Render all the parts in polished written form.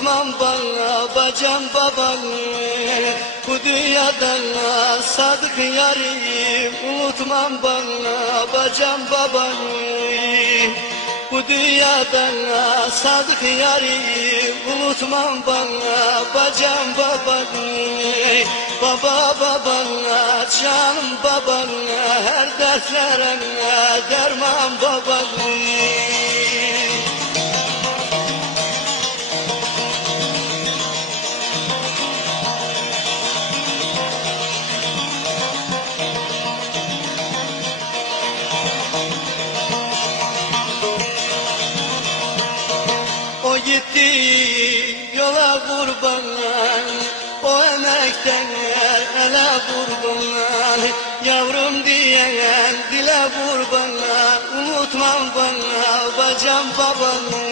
unutmam bana bacım babanı. Bu dünyadan sadık yarim, unutmam bana bacım babanı. Bu dünyadan sadık yarim, unutmam bana bacım babanı. Baba babana, canım babana, her dertlerine derman babanı. O gitti yola kurbanlar, o emekten ele kurbanlar. Yavrum diyen dile kurbanlar, unutmam bana bacım babanı.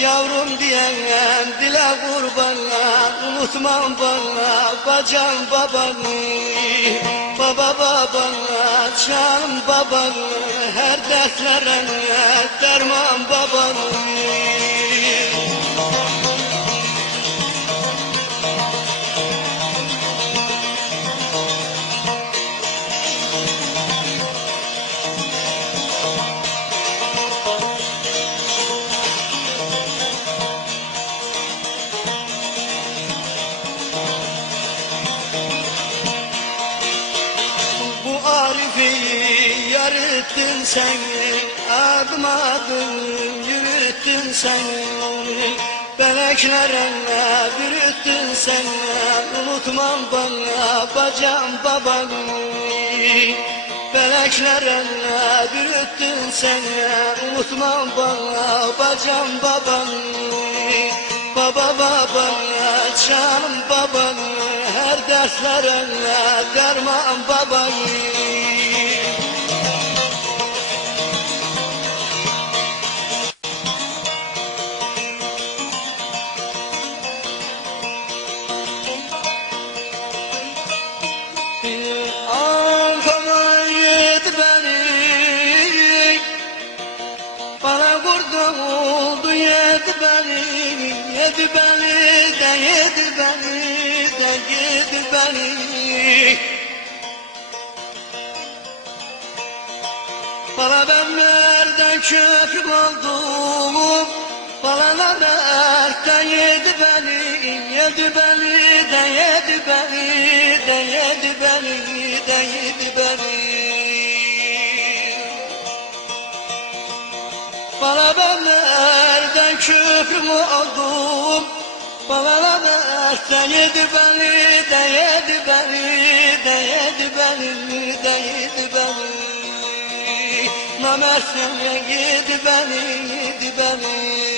Yavrum diyen dile kurbanlar, unutmam bana bacım babanı. Baba babana, canım babanı, her dertlerine derman babanı. Arif'i yar ettin sen, adım adım yürüttün sen. Beleklere bürüttün sen, unutmam bana bacım babanı. Beleklere bürüttün sen, unutmam bana bacım babanı. Baba babana, canım babanı, her dertlerine derman babanı. Arkama yedi beni, bana kurban oldu yedi beni. Yedi beni de yedi beni de yedi beni. Bana ben nereden köpük oldum, bana nereden yedi beni. Yedi beni de yedi beni de yedi beni de yedi beni. Bana ben nereden köprüm oldum, bana nereden yedi beni de yedi beni de yedi beni de yedi beni. Namert'e yedi beni yedi beni.